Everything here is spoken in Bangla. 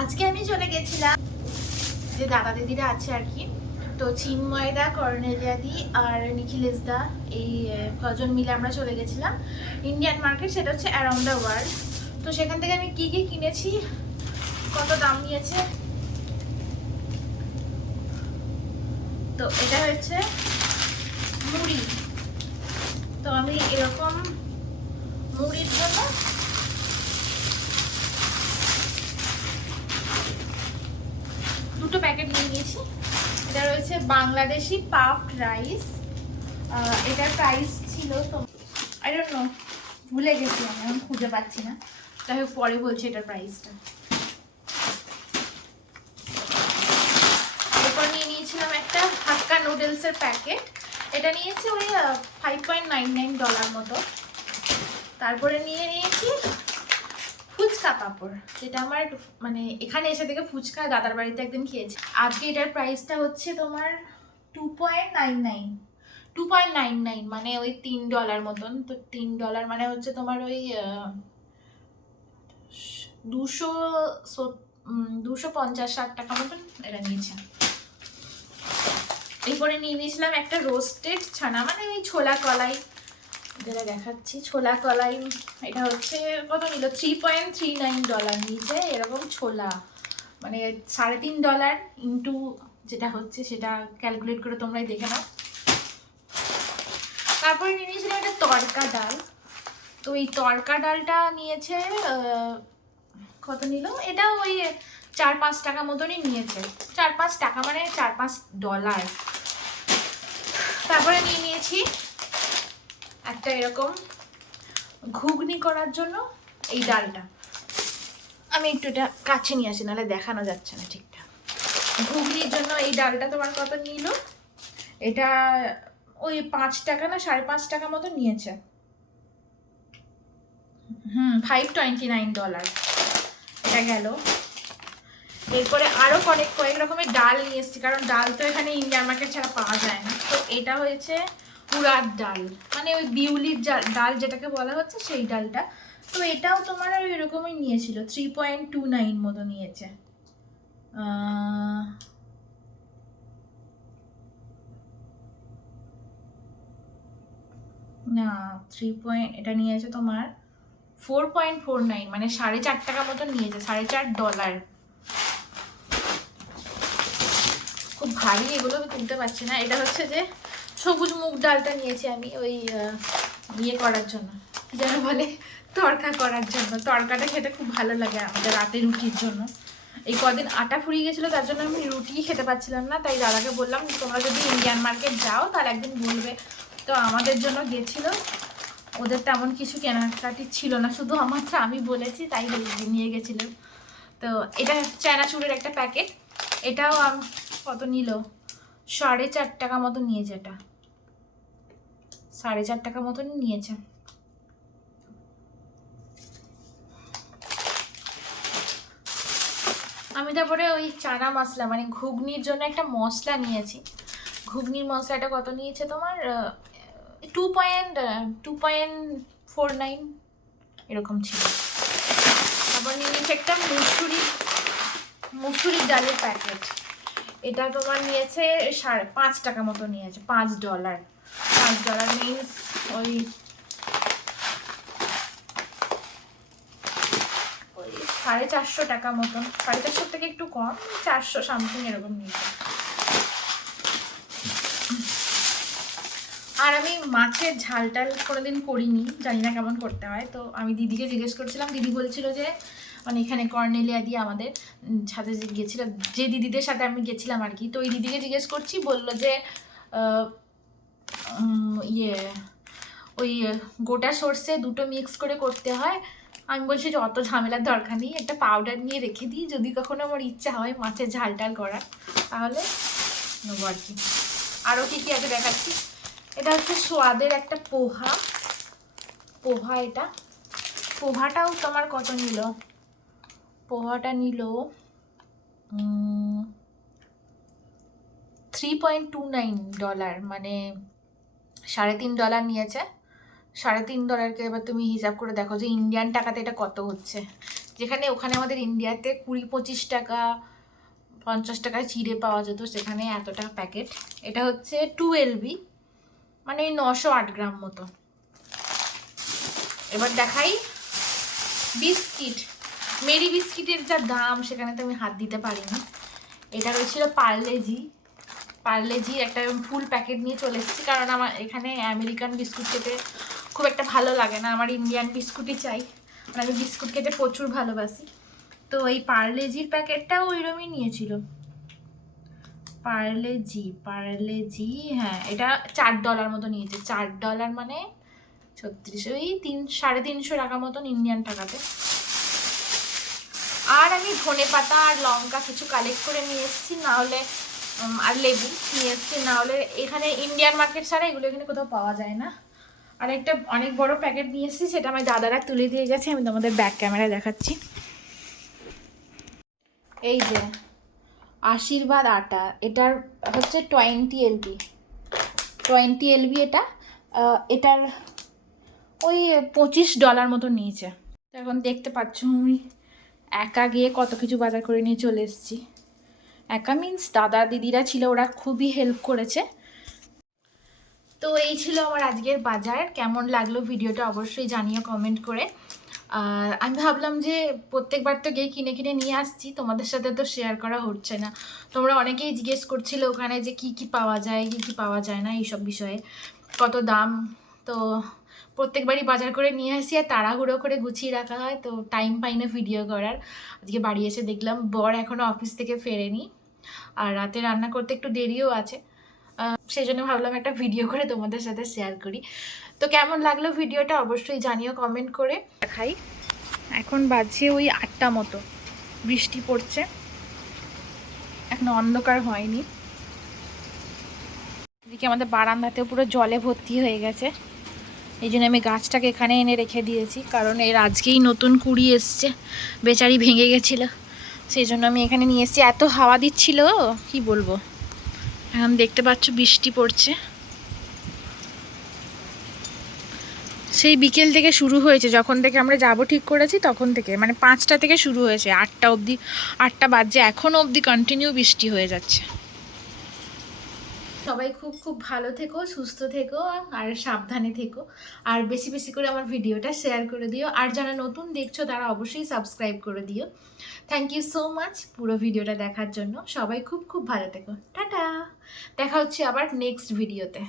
আজকে আমি চলে গেছিলাম যে দাদা দিদিরা আছে আর কি, তো চিন্ময়দা, কর্নেলিয়া দি আর নিখিলেশ দা এই কজন মিলে আমরা চলে গেছিলাম ইন্ডিয়ান মার্কেট, সেটা হচ্ছে অ্যারাউন্ড দ্য ওয়ার্ল্ড। তো সেখান থেকে আমি কি কি কিনেছি, কত দাম নিয়েছে, তো এটা হচ্ছে মুড়ি। তো আমি এরকম মুড়ির জন্য দুটো প্যাকেট নিয়ে নিয়েছি। এটা রয়েছে বাংলাদেশি পাফড রাইস, এটার প্রাইস ছিল তো আই ডোন্ট নো, ভুলে গেছি, আমি এখন খুঁজে পাচ্ছি না, যাই হোক পরে বলছি এটার প্রাইসটা। এরপর নিয়ে নিয়েছিলাম একটা হাক্কা নুডলসের প্যাকেট, এটা নিয়েছি ওই $5.99 মতো। তারপরে নিয়ে নিয়েছি ফুচকা পাঁপড়, যেটা আমার মানে এখানে এসে থেকে ফুচকা দাদার বাড়িতে একদিন খেয়েছি। আজকে এটার প্রাইসটা হচ্ছে তোমার 2.99 মানে ওই $3 মতন। তো $3 মানে হচ্ছে তোমার ওই 250-60 টাকা মতন এটা নিয়েছে। এরপরে নিয়ে নিয়েছিলাম একটা রোস্টেড ছানা, মানে ওই ছোলা কলাই যেটা দেখাচ্ছি, ছোলা কলাই। এটা হচ্ছে কত নিল, $3.39 নিয়েছে। এরকম ছোলা মানে $3.5 ইন্টু যেটা হচ্ছে সেটা ক্যালকুলেট করে তোমরাই দেখে নাও। তারপরে নিয়ে নিয়েছিলাম একটা তড়কা ডাল, তো এই তড়কা ডালটা নিয়েছে কত নিল, এটা ওই 4-5 টাকা মতনই নিয়েছে, 4-5 টাকা মানে $4-5। তারপরে নিয়ে নিয়েছি একটা এরকম ঘুগনি করার জন্য এই ডালটা, আমি একটু এটা কাছে নিয়ে আসি নাহলে দেখানো যাচ্ছে না ঠিকঠাক। ঘুগনির জন্য এই ডালটা তোমার কত নিল, এটা ওই 5 টাকা না 5.5 টাকা মতো নিয়েছে। $5.29 এটা গেল। এরপরে আরো কয়েক রকমের ডাল নিয়ে এসেছি, কারণ ডাল তো এখানে ইন্ডিয়ান মার্কেট ছাড়া পাওয়া যায় না। তো এটা হয়েছে উড়ার ডাল, মানে ওই বিউলির ডাল যেটাকে বলা হচ্ছে সেই ডালটা। তো এটাও তোমার ওই রকমই নিয়েছিল, 3.29 মতো নিয়েছে। না এটা নিয়েছে তোমার 4.49 মানে 4.5 টাকা মতো নিয়েছে, $4.5। খুব ভারী, এগুলো আমি তুলতে পারছি না। এটা হচ্ছে যে সবুজ মুগ ডালটা নিয়েছি আমি ওই ইয়ে করার জন্য, কি যেন বলে, তড়কা করার জন্য। তড়কাটা খেতে খুব ভালো লাগে আমাদের রাতে রুটির জন্য। এই কদিন আটা ফুরিয়ে গেছিলো, তার জন্য আমি রুটিই খেতে পাচ্ছিলাম না, তাই দাদাকে বললাম তোমরা যদি ইন্ডিয়ান মার্কেট যাও তাহলে একদিন বলবে। তো আমাদের জন্য গেছিলো, ওদের তেমন কিছু কেনাকাটি ছিল না, শুধু আমারটা আমি বলেছি তাই নিয়ে গেছিলো। তো এটা চানাচুরের একটা প্যাকেট, এটাও কত নিল, 4.5 টাকা মতো নিয়েছে। এটা 4.5 টাকা মতন নিয়েছে। আমি তারপরে ওই চানা মশলা মানে ঘুগনির জন্য একটা মশলা নিয়েছি, ঘুগনির মশলাটা কত নিয়েছে তোমার 2.49 এরকম ছিল। তারপর নিয়ে নিয়েছে একটা মুসুরির ডালের প্যাকেট, এটা তোমার নিয়েছে 5.5 টাকা মতো নিয়েছে, $5। মিনস ওই 450 টাকা মতন, 450 থেকে একটু কম, 400 সামথিং এরকম নিয়েছে। আর আমি মাছের ঝাল টাল কোনোদিন করিনি, জানি না কেমন করতে হয়। তো আমি দিদিকে জিজ্ঞেস করছিলাম, দিদি বলছিল যে মানে এখানে কর্নেলিয়া দিয়ে আমাদের সাথে যে গেছিল, যে দিদিদের সাথে আমি গেছিলাম আর কি, তো ওই দিদিকে জিজ্ঞেস করছি, বললো যে ওই গোটা সর্ষে দুটো মিক্স করে করতে হয়। আমি বলছি যে অত ঝামেলার দরকার নেই, একটা পাউডার নিয়ে রেখে দিই, যদি কখনো আমার ইচ্ছা হয় মাছের ঝাল টাল করার তাহলে নেবো আর কি। আরও কী কী আছে দেখাচ্ছি। এটা হচ্ছে সোয়াদের একটা পোহা, এটা পোহাটাও তোমার কত নিল, পোহাটা নিল $3.29 মানে $3.5 নিয়েছে। $3.5কে এবার তুমি হিসাব করে দেখো যে ইন্ডিয়ান টাকাতে এটা কত হচ্ছে। যেখানে ওখানে আমাদের ইন্ডিয়াতে 20-25 টাকা 50 টাকায় চিড়ে পাওয়া যেত, সেখানে এত টাকা প্যাকেট। এটা হচ্ছে 2 LB, মানে 908 গ্রাম মতো। এবার দেখাই বিস্কিট। মেরি বিস্কিটের যা দাম সেখানে তো আমি হাত দিতে পারিনি। এটা রয়েছিল পার্লেজি একটা ফুল প্যাকেট নিয়ে চলে এসেছি, কারণ আমার এখানে আমেরিকান বিস্কুট খেতে খুব একটা ভালো লাগে না, আমার ইন্ডিয়ান বিস্কুটই চাই। আর আমি বিস্কুট খেতে প্রচুর ভালোবাসি। তো এই পার্লেজির প্যাকেটটাও ওইরকমই নিয়েছিল। পার্লেজি, হ্যাঁ, এটা $4 মতো নিয়েছে। $4 মানে 36, ওই 300-350 টাকা মতন ইন্ডিয়ান টাকাতে। আর আমি ধনেপাতা আর লঙ্কা কিছু কালেক্ট করে নিয়ে এসেছি, না হলে আর লেবু নিয়ে এসেছি, না হলে এখানে ইন্ডিয়ান মার্কেট ছাড়া এগুলো এখানে কোথাও পাওয়া যায় না। আর একটা অনেক বড় প্যাকেট নিয়ে এসেছি, সেটা আমার দাদারা তুলে দিয়ে গেছে, আমি তোমাদের ব্যাক ক্যামেরায় দেখাচ্ছি। এই যে আশীর্বাদ আটা, এটার হচ্ছে 20 LB এটা। এটার ওই $25 মতো নিয়েছে। এখন দেখতে পাচ্ছ আমি একা গিয়ে কত কিছু বাজার করে নিয়ে চলে এসেছি। একা মিন্স দাদা দিদিরা ছিল, ওরা খুবই হেল্প করেছে। তো এই ছিল আমার আজকের বাজার। কেমন লাগলো ভিডিওটা অবশ্যই জানিও কমেন্ট করে। আর আমি ভাবলাম যে প্রত্যেকবার তো গিয়ে কিনে কিনে নিয়ে আসছি, তোমাদের সাথে তো শেয়ার করা হচ্ছে না। তোমরা অনেকেই জিজ্ঞেস করছিলে ওখানে যে কি কি পাওয়া যায়, কি কি পাওয়া যায় না, এইসব বিষয়ে কত দাম। তো প্রত্যেকবারই বাজার করে নিয়ে আসি আর তাড়াহুড়ো করে গুছিয়ে রাখা হয়, তো টাইম পাই না ভিডিও করার। আজকে বাড়ি এসে দেখলাম বর এখনও অফিস থেকে ফেরেনি, আর রাতে রান্না করতে একটু দেরিও আছে। সেই জন্য ভাবলাম একটা ভিডিও করে তোমাদের সাথে শেয়ার করি। তো কেমন লাগলো ভিডিওটা অবশ্যই জানিও কমেন্ট করে। দেখাই, এখন বাজছে ওই 8টা মতো, বৃষ্টি পড়ছে, এখন অন্ধকার হয়নি। এদিকে আমাদের বারান্দাতেও পুরো জলে ভর্তি হয়ে গেছে, এই জন্য আমি গাছটাকে এখানে এনে রেখে দিয়েছি, কারণ এর আজকেই নতুন কুড়ি এসছে, বেচারি ভেঙে গেছিলো, সেই জন্য আমি এখানে নিয়ে এসেছি। এত হাওয়া দিচ্ছিল কি বলবো। এখন দেখতে পাচ্ছ বৃষ্টি পড়ছে, সেই বিকেল থেকে শুরু হয়েছে, যখন থেকে আমরা যাব ঠিক করেছি তখন থেকে, মানে 5টা থেকে শুরু হয়েছে, 8টা অবধি, 8টা বাজছে এখনও অবধি কন্টিনিউ বৃষ্টি হয়ে যাচ্ছে। সবাই খুব খুব ভালো থেকো, সুস্থ থেকো আর সাবধানে থেকো। আর বেশি বেশি করে আমার ভিডিওটা শেয়ার করে দিও, আর যারা নতুন দেখছো তারা অবশ্যই সাবস্ক্রাইব করে দিও। থ্যাংক ইউ সো মাচ পুরো ভিডিওটা দেখার জন্য। সবাই খুব খুব ভালো থেকো, টাটা। দেখা হচ্ছে আবার নেক্সট ভিডিওতে।